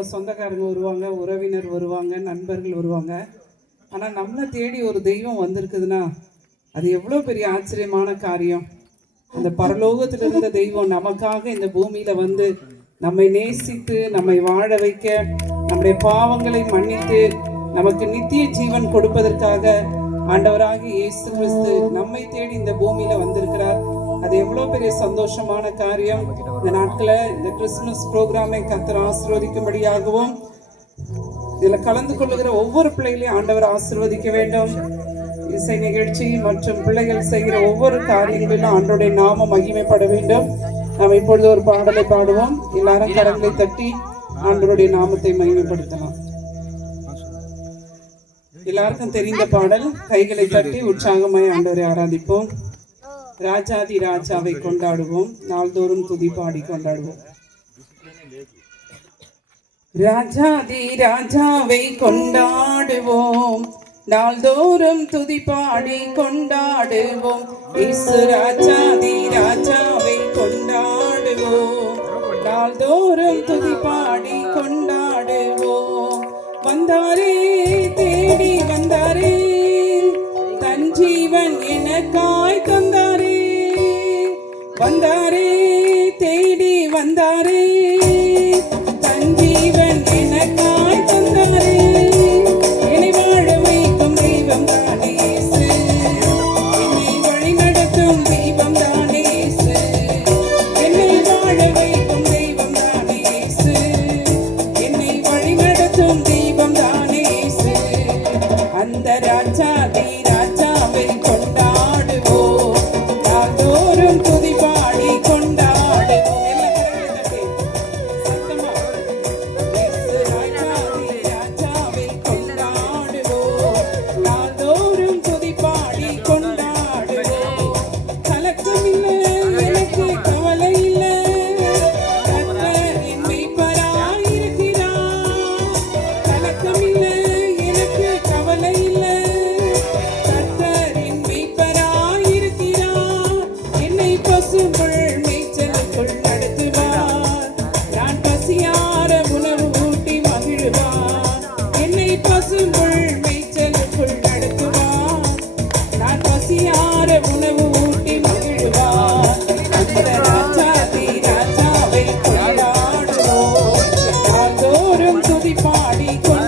நம்ம சொந்தக்காரங்க வருவாங்க உறவினர் வருவாங்க நண்பர்கள் வருவாங்க. ஆனால் நம்மளை தேடி ஒரு தெய்வம் வந்திருக்குதுன்னா அது எவ்வளோ பெரிய ஆச்சரியமான காரியம். அந்த பரலோகத்தில் இருந்த தெய்வம் நமக்காக இந்த பூமியில வந்து நம்மை நேசித்து நம்மை வாழ வைக்க நம்முடைய பாவங்களை மன்னித்து நமக்கு நித்திய ஜீவன் கொடுப்பதற்காக ஆண்டவராக இயேசு கிறிஸ்து நம்மை தேடி இந்த பூமியில வந்திருக்கிறார். அது எவ்வளவு பெரிய சந்தோஷமான காரியம். இந்த நாட்கள இந்த கிறிஸ்துமஸ் ப்ரோக்ராமை கத்தர் ஆசிர்வதிக்கும்படியாகவும் இதுல கலந்து கொள்ளுகிற ஒவ்வொரு பிள்ளைகளையும் ஆண்டவர் ஆசிர்வதிக்க வேண்டும். இசை நிகழ்ச்சி மற்றும் பிள்ளைகள் செய்கிற ஒவ்வொரு காரியங்களிலும் ஆண்டோடைய நாமம் மகிமைப்பட வேண்டும். நாம் இப்பொழுது ஒரு பாடலை பாடுவோம். எல்லாரும் கரங்களை தட்டி ஆண்டவருடைய நாமத்தை மகிமைப்படுத்தலாம். எல்லாருக்கும் தெரிந்த பாடல் கைகளை தட்டி உற்சாகமாய் ஆண்டவரை ஆராதிப்போம். ராஜாதி ராஜாவை கொண்டாடுவோம். நாள்தோறும் துதிப்பாடி கொண்டாடுவோம். ராஜாதி ராஜாவை கொண்டாடுவோம். நாள்தோறும் துதிப்பாடி கொண்டாடுவோம். இயேசு ராஜாதி ராஜாவை கொண்டாடுவோம். நாள்தோறும் துதிப்பாடி கொண்டாடுவோம். வந்தாரே தேடி வந்தாரே. தன் ஜீவன் எனக்கா வந்தாரே தேடி வந்தாரே. தஞ்சீவன் எனக்காய் தந்தாரே. என்னை வாழ வைக்கும் தெய்வம் தானேசு என்னை வழி நடத்தும் தெய்வம் தானேசு என்னை வாழ marico